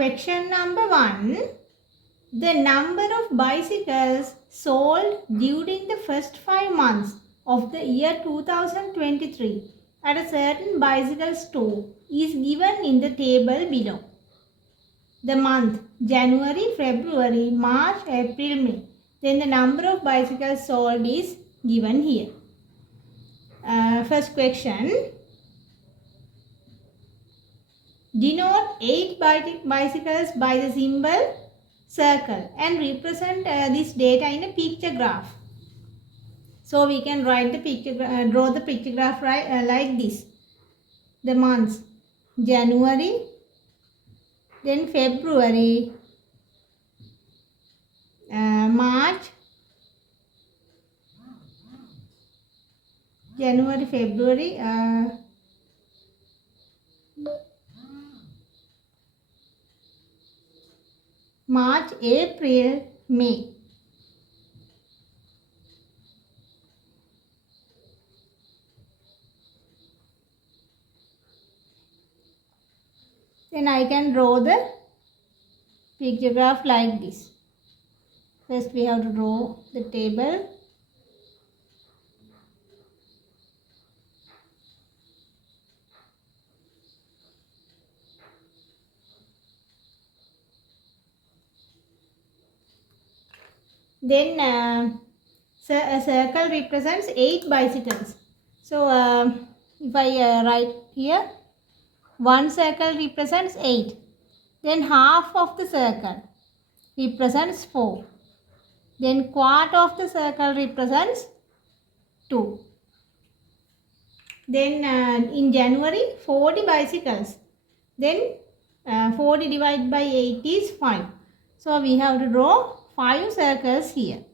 Question number 1. The number of bicycles sold during the first 5 months of the year 2023 at a certain bicycle store is given in the table below. The month January, February, March, April, May. Then the number of bicycles sold is given here. First question. Denote 8 bicycles by the symbol circle and represent this data in a picture graph. So we can write the picture, draw the picture graph like this. The months January, then February, March, January, February, March, April, May. Then I can draw the picture graph like this. First we have to draw the table. Then a circle represents 8 bicycles. So if I write here, one circle represents 8. Then half of the circle represents 4. Then quarter of the circle represents 2. Then in January, 40 bicycles. Then 40 divided by 8 is 5. So we have to draw 5 circles here.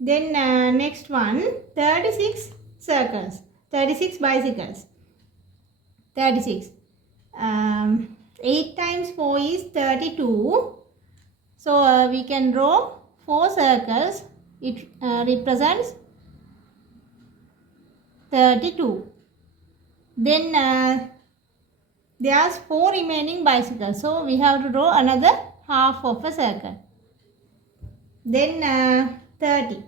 Then next one, 36 circles, 36 bicycles, 36. 8 times 4 is 32. So we can draw 4 circles. It represents 32. Then there's 4 remaining bicycles. So we have to draw another half of a circle. Then 30.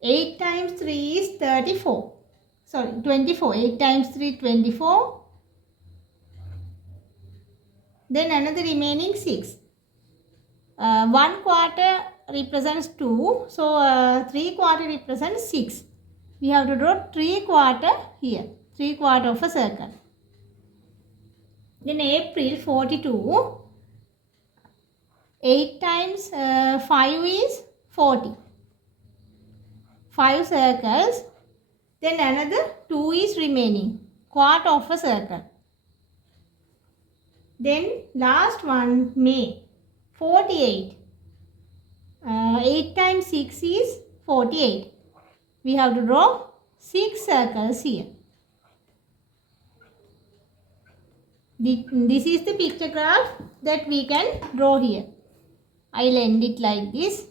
8 times 3 is 34. Sorry, 24. 8 times 3, 24. Then another remaining 6. 1 quarter represents 2. So 3 quarter represents 6. We have to draw 3 quarter here. 3 quarter of a circle. Then April, 42. 8 times 5 is 40. 5 circles. Then another 2 is remaining. Quarter of a circle. Then last one, May, 48. 8 times 6 is 48. We have to draw 6 circles here. This is the picture graph that we can draw here. I'll end it like this.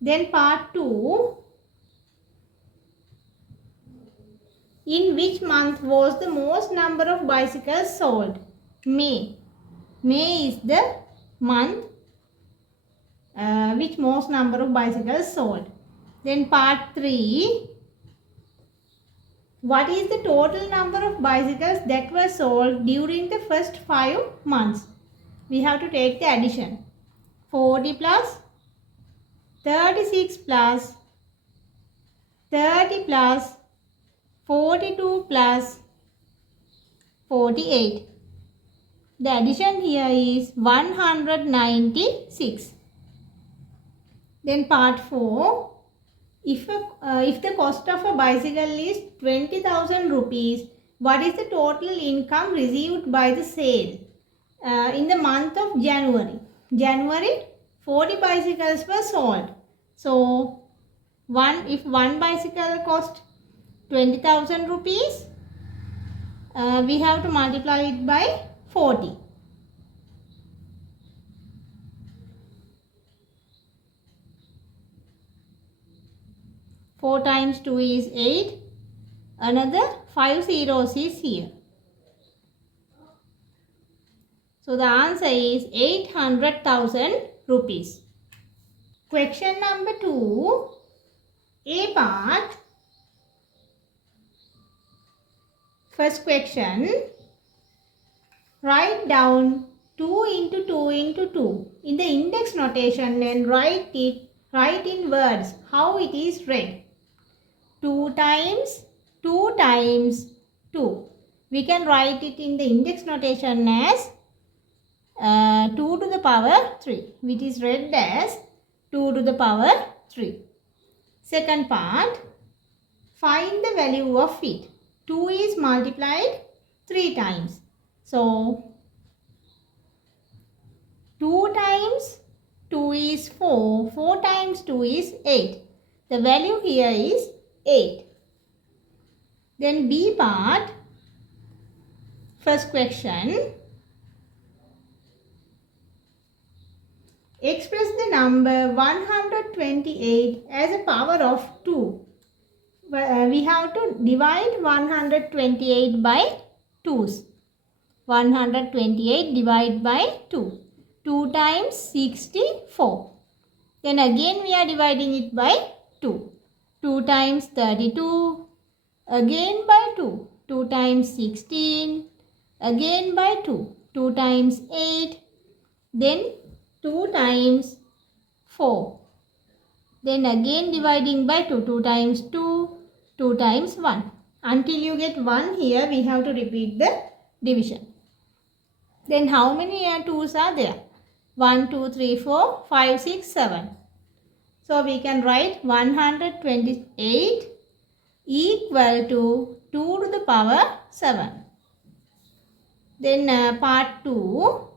Then part 2. In which month was the most number of bicycles sold? May. May is the month which most number of bicycles sold. Then part 3. What is the total number of bicycles that were sold during the first 5 months? We have to take the addition. 40 plus 36 plus 30 plus 42 plus 48. The addition here is 196. Then part 4. If the cost of a bicycle is 20,000 rupees, what is the total income received by the sale in the month of January? January, 40 bicycles were sold. So if one bicycle cost 20,000 rupees, we have to multiply it by 40. 4 times 2 is 8. Another 5 zeros is here. So the answer is 800,000 rupees. Question number 2. A part. First question. Write down 2 into 2 into 2 in the index notation and write in words how it is read. 2 times 2 times 2. We can write it in the index notation as 2 to the power 3, which is read as 2 to the power 3. Second part, find the value of it. 2 is multiplied 3 times. So, 2 times 2 is 4. 4 times 2 is 8. The value here is 8. Then B part, first question. Express the number 128 as a power of 2. We have to divide 128 by 2's. 128 divided by 2. 2 times 64. Then again we are dividing it by 2. 2 times 32. Again by 2. 2 times 16. Again by 2. 2 times 8. Then 2 times 4. Then again dividing by 2. 2 times 2. 2 times 1. Until you get 1 here, we have to repeat the division. Then how many 2's are there? 1, 2, 3, 4, 5, 6, 7. So we can write 128 equal to 2 to the power 7. Then part 2.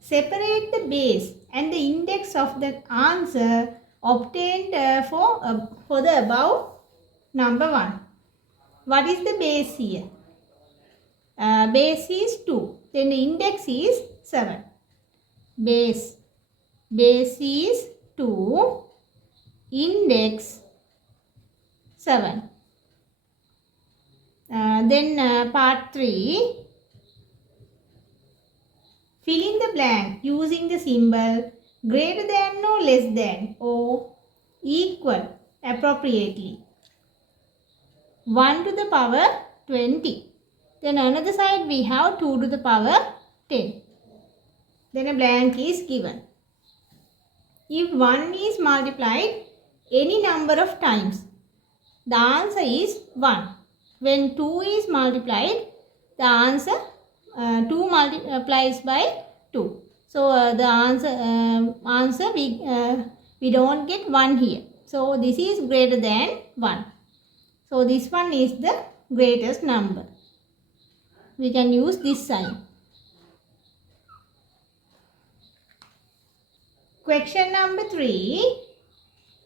Separate the base and the index of the answer obtained for the above number 1. What is the base here? Base is 2. Then the index is 7. Base is 2. Index 7. Then part 3. Fill in the blank using the symbol greater than or less than or equal appropriately. 1 to the power 20. Then another side we have 2 to the power 10. Then a blank is given. If 1 is multiplied any number of times, the answer is 1. When 2 is multiplied, the answer 2 multiplies by 2. So the answer we don't get 1 here. So this is greater than 1. So this one is the greatest number. We can use this sign. Question number 3.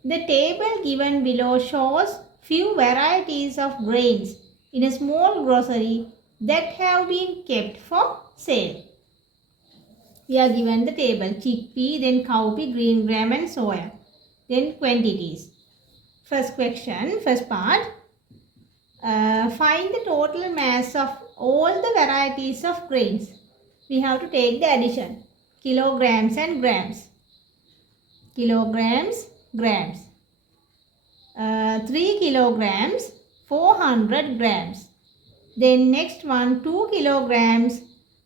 The table given below shows few varieties of grains in a small grocery that have been kept for sale. We are given the table: chickpea, then cowpea, green gram and soya. Then quantities. First question, first part. Find the total mass of all the varieties of grains. We have to take the addition. Kilograms and grams. Kilograms, grams. 3 kilograms, 400 grams. Then next one, 2 kilograms,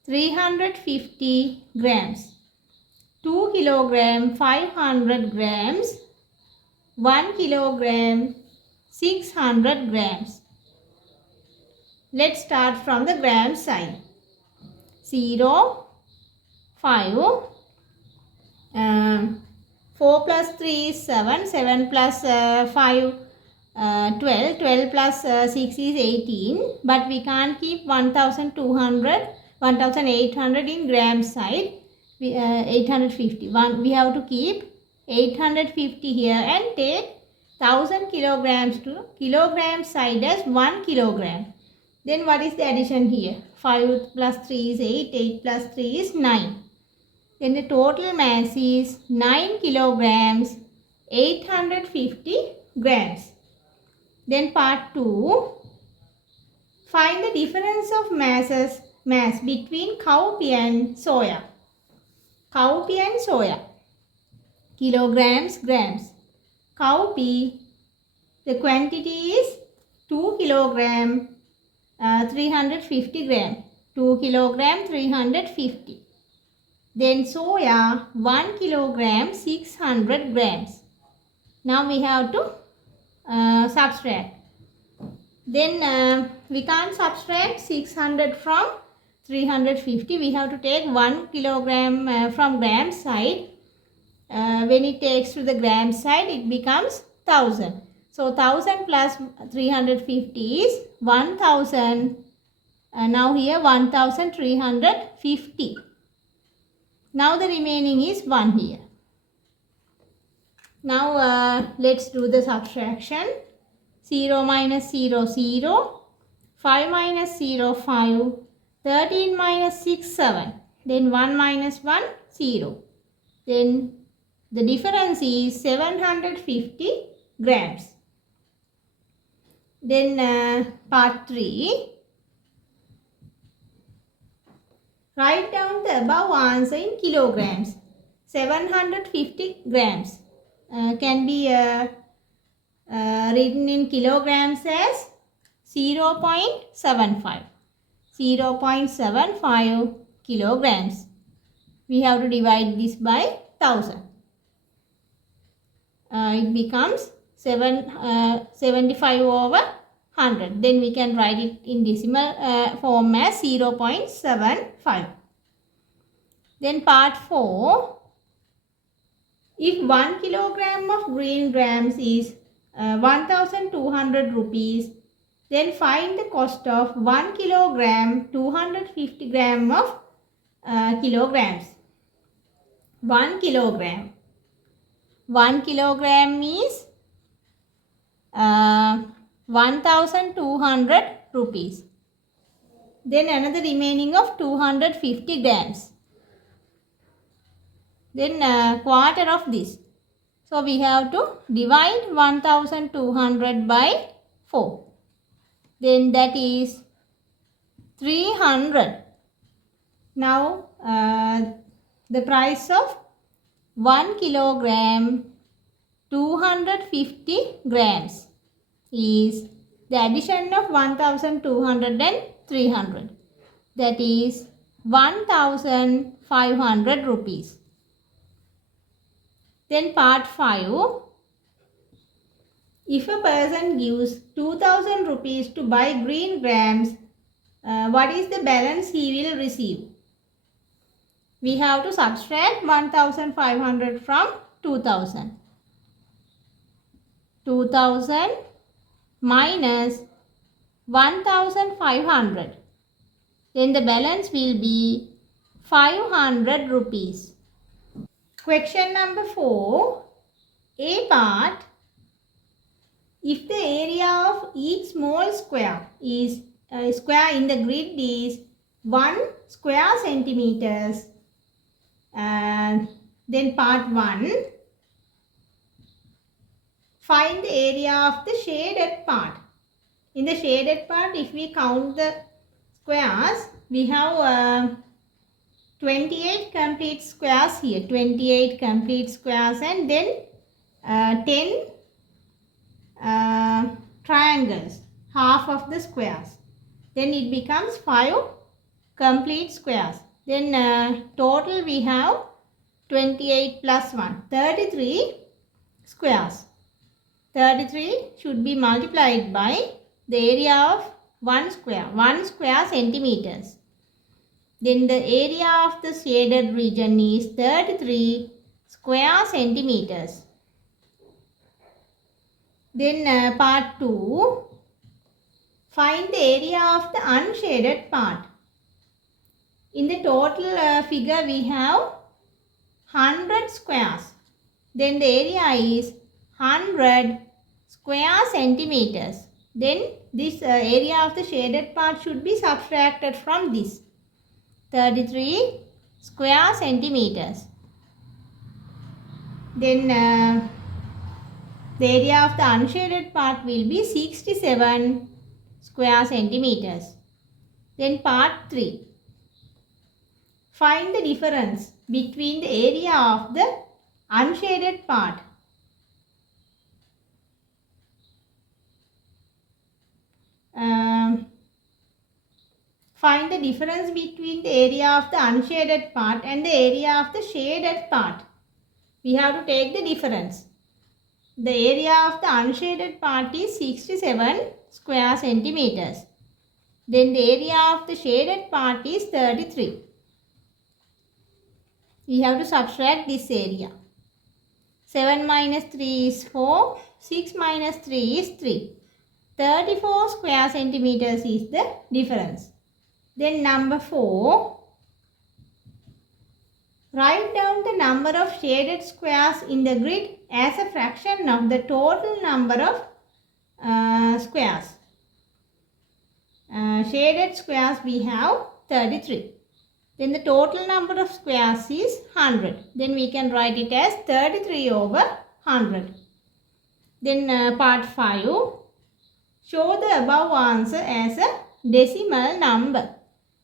350 grams. 2 kilogram, 500 grams. 1 kilogram, 600 grams. Let's start from the gram side. 0, 5, 4 plus 3 is 7, 7 plus 5, 12, 12 plus 6 is 18, but we can't keep 1200, 1800 in gram side, 850. We have to keep 850 here and take 1000 kilograms to kilogram side as 1 kilogram. Then what is the addition here? 5 plus 3 is 8, 8 plus 3 is 9. Then the total mass is 9 kilograms, 850 grams. Then part 2. Find the difference of mass between cowpea and soya. Cowpea and soya. Kilograms, grams. Cowpea, the quantity is 2 kilogram, 350 gram. 2 kilogram, 350. Then soya, 1 kilogram, 600 grams. Now we have to subtract. Then we can't subtract 600 from 350. We have to take 1 kilogram from gram side. When it takes to the gram side, it becomes 1000. So 1000 plus 350 is 1000. Now here 1350. Now the remaining is 1 here. Now let's do the subtraction. 0 minus 0, 0. 5 minus 0, 5. 13 minus 6, 7. Then 1 minus 1, 0. Then the difference is 750 grams. Then part 3. Write down the above answer in kilograms. 750 grams can be written in kilograms as 0.75. 0.75 kilograms. We have to divide this by 1000. It becomes 75 over 100. Then we can write it in decimal form as 0.75. Then part 4. If 1 kilogram of green grams is 1200 rupees, then find the cost of 1 kilogram 250 gram of kilograms. 1 kilogram. 1 kilogram is 1200 rupees. Then another remaining of 250 grams. Then quarter of this. So we have to divide 1200 by 4. Then that is 300. Now the price of 1 kilogram 250 grams is the addition of 1200 and 300. That is 1500 rupees. Then part 5. If a person gives 2000 rupees to buy green grams, what is the balance he will receive? We have to subtract 1500 from 2000. 2000 minus 1500. Then the balance will be 500 rupees. Question number 4. A part. If the area of each small square is square in the grid is 1 square centimeters, then part 1. Find the area of the shaded part. In the shaded part, if we count the squares, we have 28 complete squares here. 28 complete squares and then 10 triangles, half of the squares. Then it becomes 5 complete squares. Then total we have 28 plus 1, 33 squares. 33 should be multiplied by the area of 1 square, 1 square centimeters. Then the area of the shaded region is 33 square centimeters. Then part 2. Find the area of the unshaded part. In the total figure we have 100 squares. Then the area is 100 square centimeters. Then this area of the shaded part should be subtracted from this. 33 square centimeters. Then The area of the unshaded part will be 67 square centimeters. Then part 3. Find the difference between the area of the unshaded part. Find the difference between the area of the unshaded part and the area of the shaded part. We have to take the difference. The area of the unshaded part is 67 square centimeters. Then the area of the shaded part is 33. We have to subtract this area. 7 minus 3 is 4. 6 minus 3 is 3. 34 square centimeters is the difference. Then number 4. Write down the number of shaded squares in the grid as a fraction of the total number of squares. Shaded squares we have 33. Then the total number of squares is 100. Then we can write it as 33 over 100. Then part 5. Show the above answer as a decimal number.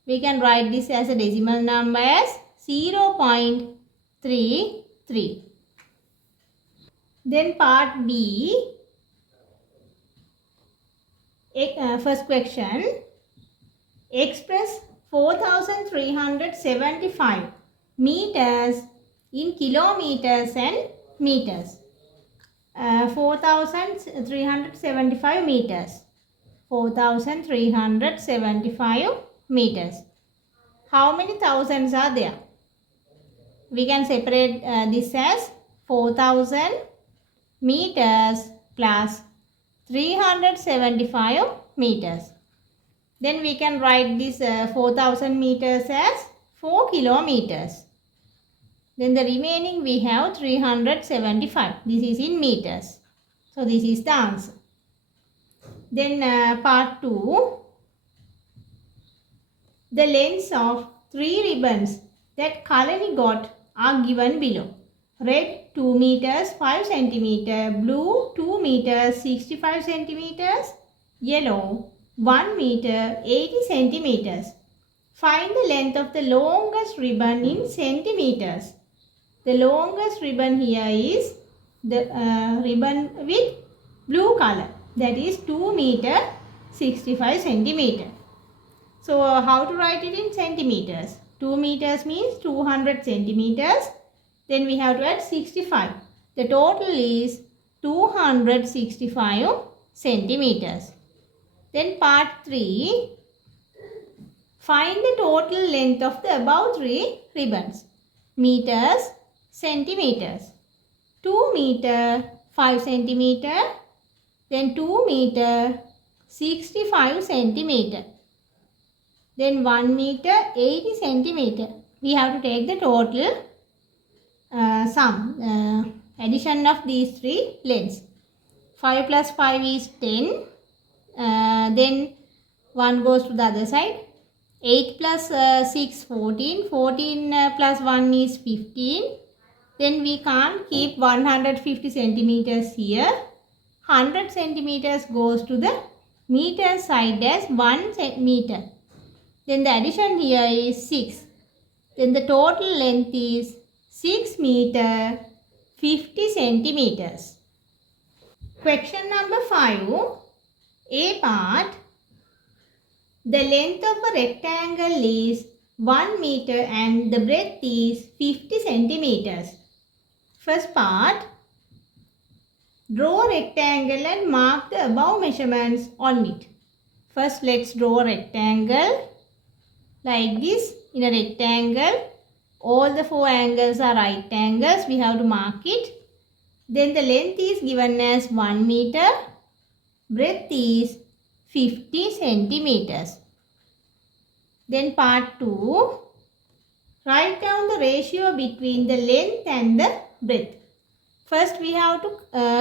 We can write this as a decimal number as 0.33. Then part B. First question. Express 4,375 meters in kilometers and meters. 4,375 meters. 4,375 meters. How many thousands are there? We can separate this as 4,000 meters plus 375 meters. Then we can write this 4,000 meters as 4 kilometers. Then the remaining we have 375. This is in meters. So this is the answer. Then part 2. The lengths of 3 ribbons that Kalani got are given below. Red 2 meters 5 centimeter, blue 2 meters 65 centimeters, yellow 1 meter 80 centimeters. Find the length of the longest ribbon in centimeters. The longest ribbon here is the ribbon with blue color, that is 2 meter 65 centimeter. So how to write it in centimeters? 2 meters means 200 centimeters. Then we have to add 65. The total is 265 centimeters. Then part 3. Find the total length of the above 3 ribbons. Meters, centimeters. 2 meter 5 centimeter. Then 2 meter 65 centimeter. Then 1 meter 80 centimeter. We have to take the total addition of these 3 lengths. 5 plus 5 is 10. Then 1 goes to the other side. 8 plus 6, 14. 14 plus 1 is 15. Then we can't keep 150 centimeters here. 100 centimeters goes to the meter side as 1 meter. Then the addition here is 6. Then the total length is 6 meter 50 centimeters. Question number 5. A part. The length of a rectangle is 1 meter and the breadth is 50 centimeters. First part. Draw a rectangle and mark the above measurements on it. First let's draw a rectangle like this. In a rectangle, all the 4 angles are right angles. We have to mark it. Then the length is given as 1 meter. Breadth is 50 centimeters. Then part 2. Write down the ratio between the length and the breadth. First we have to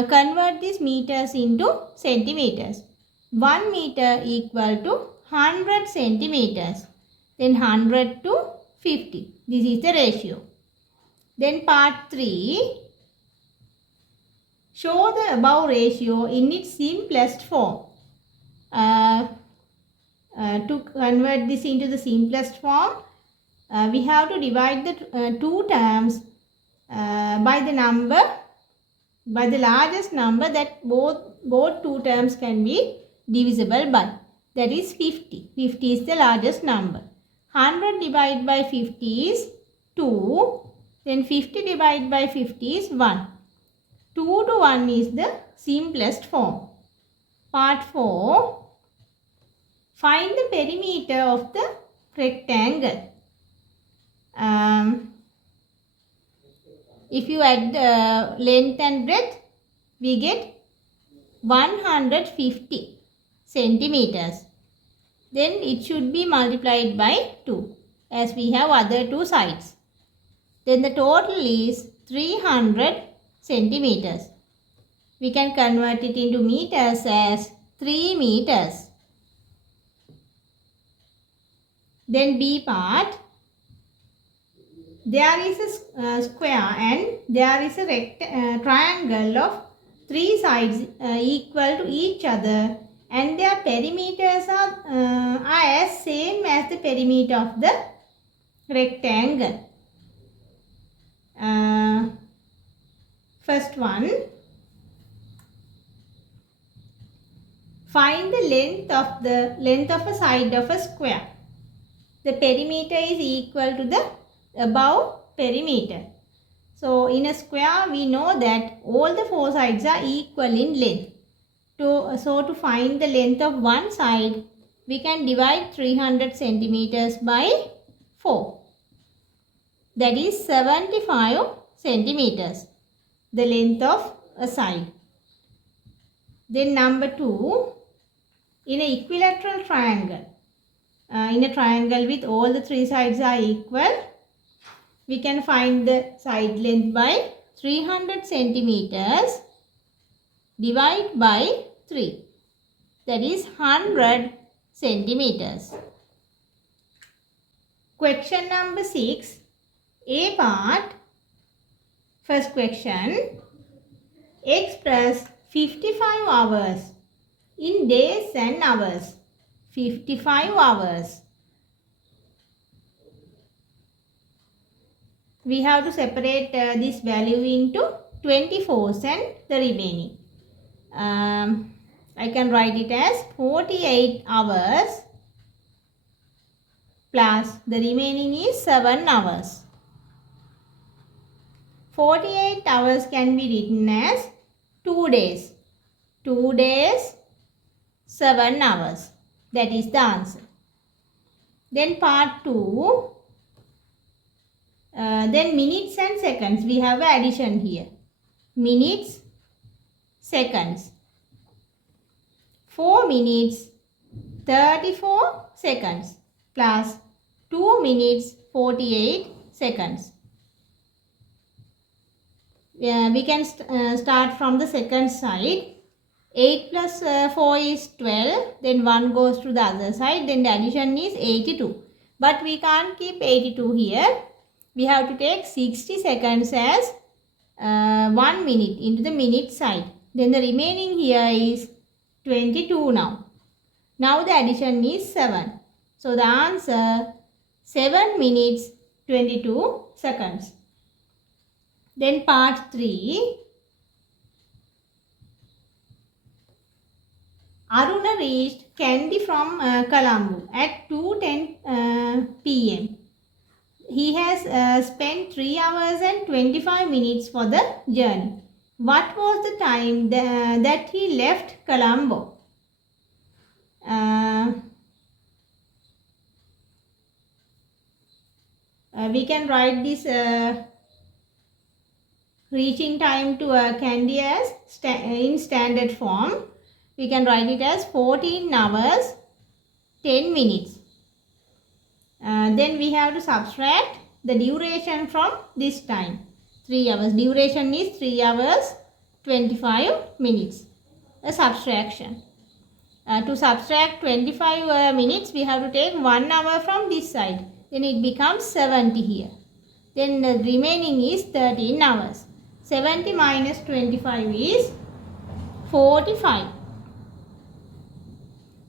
convert these meters into centimeters. 1 meter equal to 100 centimeters. Then 100 to 50. This is the ratio. Then part 3. Show the above ratio in its simplest form. To convert this into the simplest form, we have to divide the two terms by the largest number that both two terms can be divisible by. That is 50. 50 is the largest number. 100 divided by 50 is 2. Then 50 divided by 50 is 1. 2 to 1 is the simplest form. Part 4. Find the perimeter of the rectangle. If you add length and breadth, we get 150 centimeters. Then it should be multiplied by 2 as we have other two sides. Then the total is 300 centimeters. We can convert it into meters as 3 meters. Then B part. There is a square and there is a triangle of 3 sides equal to each other, and their perimeters are as same as the perimeter of the rectangle. First one. Find the length of a side of a square. The perimeter is equal to the above perimeter. So in a square we know that all the 4 sides are equal in length. So to find the length of one side, we can divide 300 centimeters by 4. That is 75 centimeters, the length of a side. Then number 2, in an equilateral triangle, in a triangle with all the 3 sides are equal, we can find the side length by 300 centimeters divide by 3. That is 100 centimeters. Question number 6. A part. First question. Express 55 hours in days and hours. 55 hours. We have to separate this value into 24s and the remaining. I can write it as 48 hours plus the remaining is 7 hours. 48 hours can be written as 2 days. 2 days, 7 hours. That is the answer. Then part 2. Then minutes and seconds. We have an addition here. Minutes, seconds. 4 minutes, 34 seconds plus 2 minutes, 48 seconds. We can start from the second side. 8 plus 4 is 12. Then 1 goes to the other side. Then the addition is 82. But we can't keep 82 here. We have to take 60 seconds as 1 minute into the minute side. Then the remaining here is 22 now. Now the addition is 7. So the answer 7 minutes 22 seconds. Then part 3. Aruna reached Kandy from Colombo at 2:10 p.m. He has spent 3 hours and 25 minutes for the journey. What was the time that he left Colombo? We can write this reaching time to Kandy as in standard form. We can write it as 14 hours 10 minutes. Then we have to subtract the duration from this time. 3 hours. Duration is 3 hours 25 minutes. A subtraction. To subtract 25 minutes, we have to take 1 hour from this side. Then it becomes 70 here. Then the remaining is 13 hours. 70 minus 25 is 45.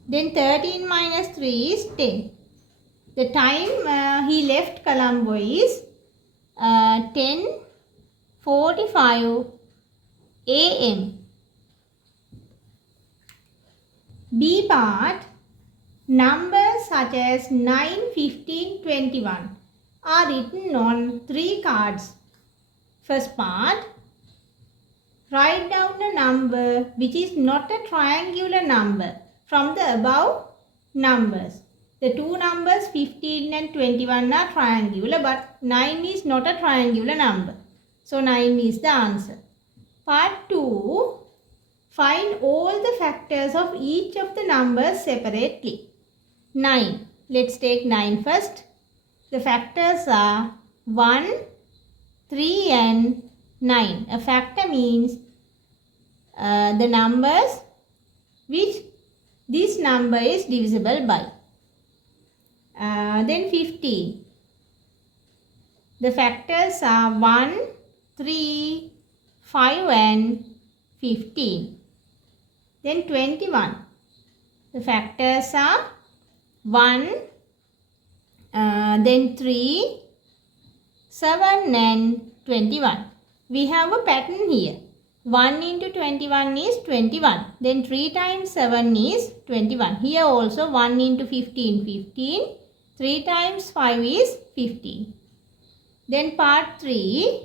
Then 13 minus 3 is 10. The time he left Colombo is 10:45 a.m. B part, numbers such as 9, 15, 21 are written on 3 cards. First part, write down a number which is not a triangular number from the above numbers. The two numbers 15 and 21 are triangular, but 9 is not a triangular number. So 9 is the answer. Part 2, find all the factors of each of the numbers separately. 9. Let's take 9 first. The factors are 1, 3 and 9. A factor means the numbers which this number is divisible by. Then 15. The factors are 1, 3, 5 and 15. Then 21. The factors are 1, then 3, 7 and 21. We have a pattern here. 1 into 21 is 21. Then 3 times 7 is 21. Here also 1 into 15, 15. 3 times 5 is 15. Then part 3.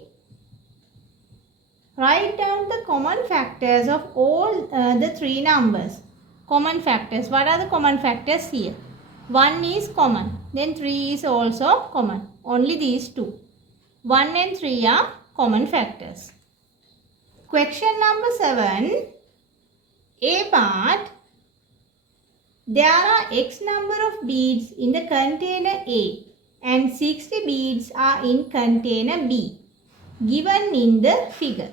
Write down the common factors of all the 3 numbers. Common factors. What are the common factors here? 1 is common. Then 3 is also common. Only these two. 1 and 3 are common factors. Question number 7. A part. There are X number of beads in the container A and 60 beads are in container B, given in the figure.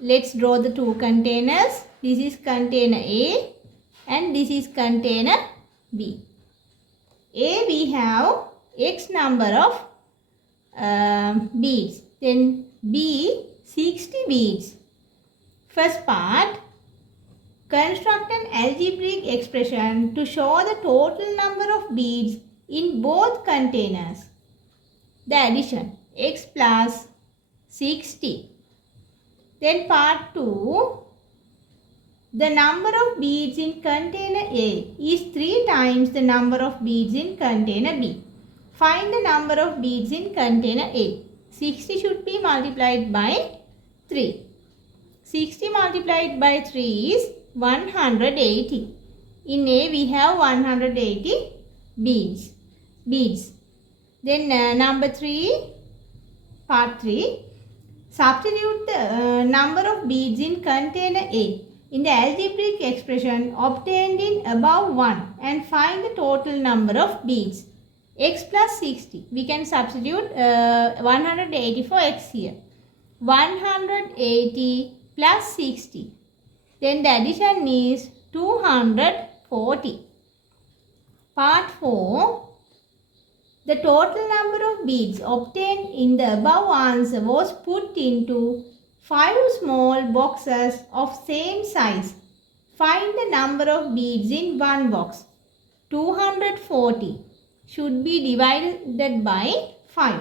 Let's draw the two containers. This is container A and this is container B. A, we have X number of beads. Then B, 60 beads. First part, construct an algebraic expression to show the total number of beads in both containers. The addition, X plus 60. Then part 2, the number of beads in container A is 3 times the number of beads in container B. Find the number of beads in container A. 60 should be multiplied by 3. 60 multiplied by 3 is 180. In A we have 180 beads. Then number 3, part 3. Substitute the number of beads in container A in the algebraic expression obtained in above one and find the total number of beads. X plus 60. We can substitute 180 for X here. 180 plus 60. Then the addition is 240. Part 4. The total number of beads obtained in the above answer was put into 5 small boxes of same size. Find the number of beads in one box. 240 should be divided by 5.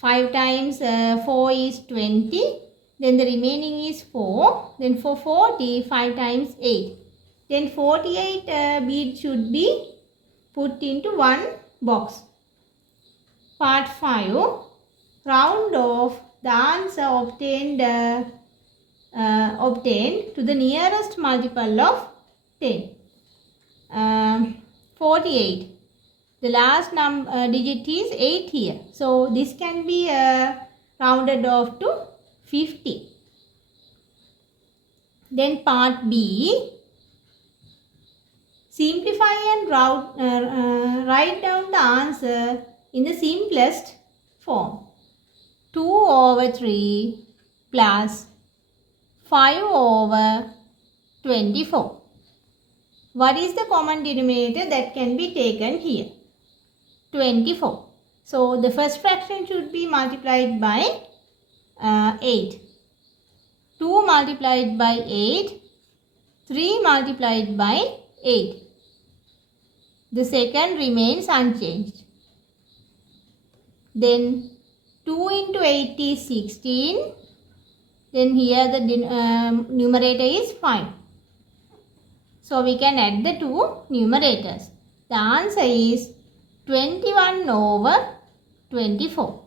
5 times 4 is 20. Then the remaining is 4. Then for 40, 5 times 8. Then 48 beads should be put into one box. Part 5. Round off the answer obtained to the nearest multiple of 10. 48. The last digit is 8 here. So this can be rounded off to 50. Then part B. Simplify and write down the answer in the simplest form. 2 over 3 plus 5 over 24. What is the common denominator that can be taken here? 24. So the first fraction should be multiplied by 8. 2 multiplied by 8, 3 multiplied by 8. The second remains unchanged. Then 2 into 8 is 16. Then here the numerator is 5. So we can add the two numerators. The answer is 21 over 24.